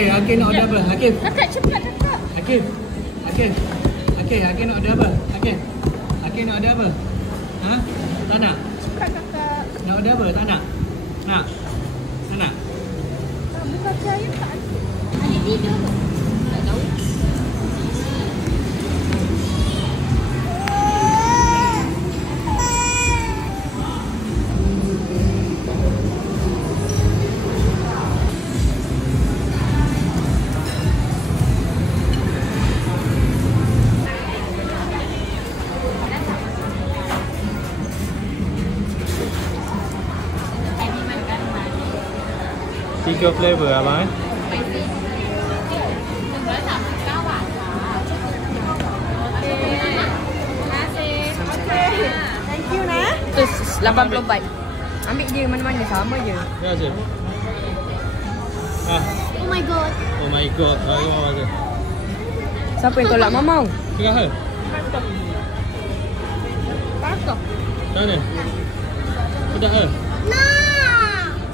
Akif nak order apa? Akif. Kakak cepat kakak. Akif nak order apa? Akif nak order apa? Ha? Tak nak? Cepat kakak. Nak order apa? Tak nak? Nak? Tak nak? Buka saya tak. Adik tidur tu. Tak tahu. 3 flavor abang Thank you nah. Tu 80 baht. Ambil je mana-mana sama je. Ya je. Ah. Oh my god. Oh my god. Ayo aja. Siapa yang tolak Mamau? Tengah ke? Patah. Dah ni. Sudah ke?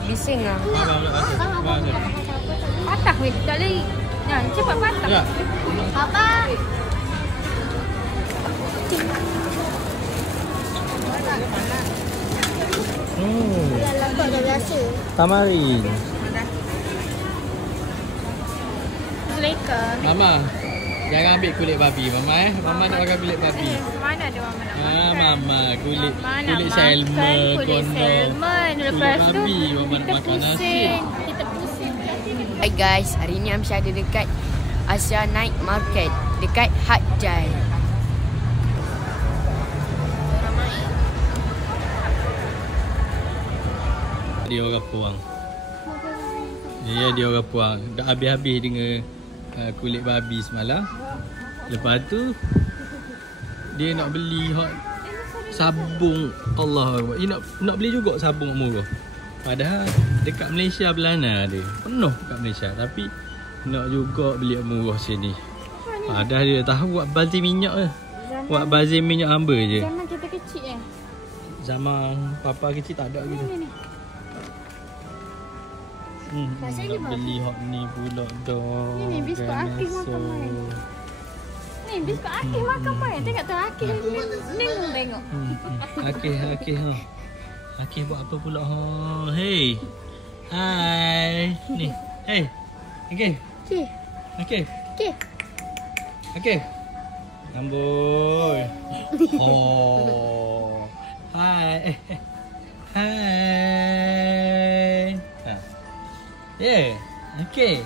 Bising lah. Abang pula. Patah weh. Tak lagi. Ya, cepat patah. Ya. Papa. Dah lambat dah biasa. Tamarin. Assalamualaikum. Mama, jangan ambil kulit babi Mama Mama nak makan kulit babi. Mana ada Mama nak makan? Mama kulit Mama salmon, kulit salmon. Lepas tu babi Mama nak makan nasi. Kita pusing. Hai guys, hari ni Amsyah ada dekat Asia Night Market dekat Hat Jai. Dia orang puang. Ya, dia orang puang. Dah habis-habis dengan kulit babi semalam. Lepas tu dia nak beli hot sabung. Allah Akbar. Dia nak beli juga sabung murah. Padahal dekat Malaysia Belana dia. Penuh dekat Malaysia. Tapi nak juga beli murah sini. Padahal dia tahu buat bazir minyak je. Buat bazir minyak hamba je. Zaman kita kecil Zaman papa kecil tak ada gitu. Nak beli hot ni pula dah. Ni biskut Akif makan main. Ni biskut Akif makan main. Tengok tu Akif ni tengok. Akif ha. Akif buat apa pula ha? Hey. Hai. Ni. Hey. Akif. Akif. Akif. Amboi. Oh. Hai. Hai. Yeah. Okay.